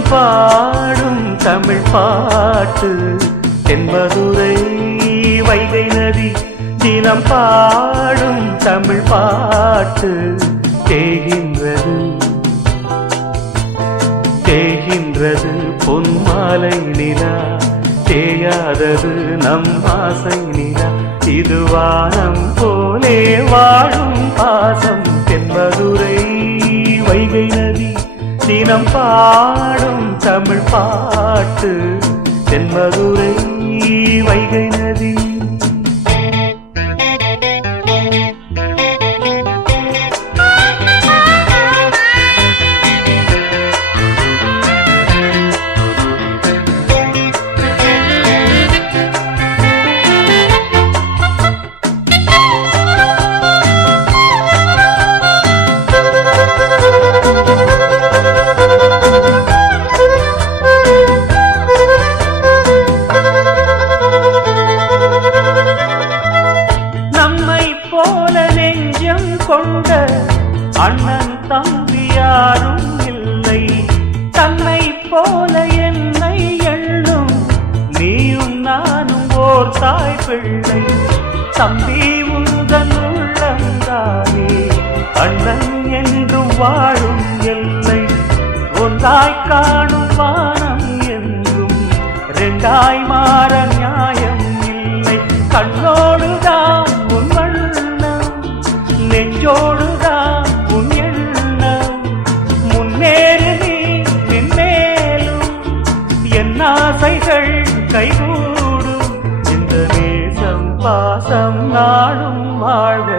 தினம் பாடும் தமிழ் பாட்டு தென்மதுரை வைகை நதி தினம் பாடும் தமிழ் பாட்டு தேகின்றது தேகின்றது பொன்மாலை நிலா தேயாதது நம் ஆசை நிலா இது வானம் போலே வாழும் பாசம் தென்மதுரை வைகை நதி தினம் பாடும் தமிழ் பாட்டு தென்மதுரை வைகை நதி கொண்ட அண்ணன் தம்பி யாரும் இல்லை தன்னை போல என்னை எண்ணும் நீயும் நானும் ஓர் தாய் பிள்ளை தம்பி உந்தன் உள்ளந்தானே அண்ணன் என்றும் வாழும் எல்லை ஒன்றாய் காணும் வானம் என்றும் இரண்டாய் மாற நியாயம் இல்லை கண்ணோடுதான் உன் நெஞ்சோடுதான் உன் எண்ணம் முன்னேறு நீ மென்மேலும் என் ஆசைகள் கைகூடும் இந்த நேசம் பாசம் நாளும் வாழ்க